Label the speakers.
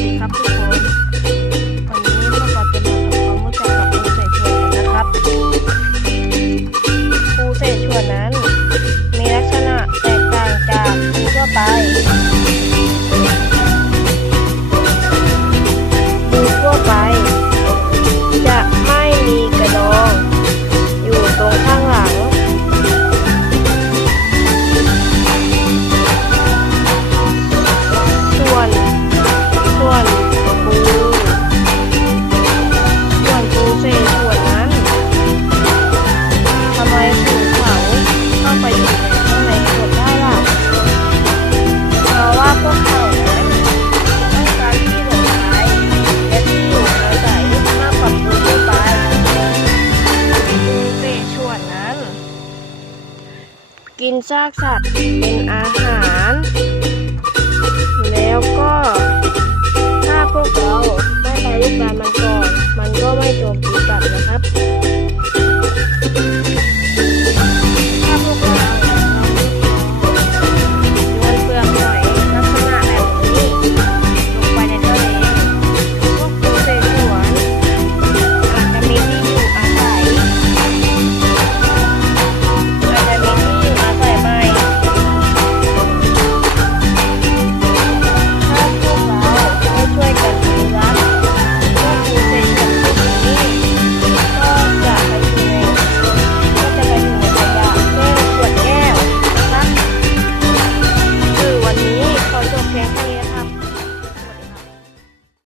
Speaker 1: Capricorn กินซากสัตว์เป็นอาหาร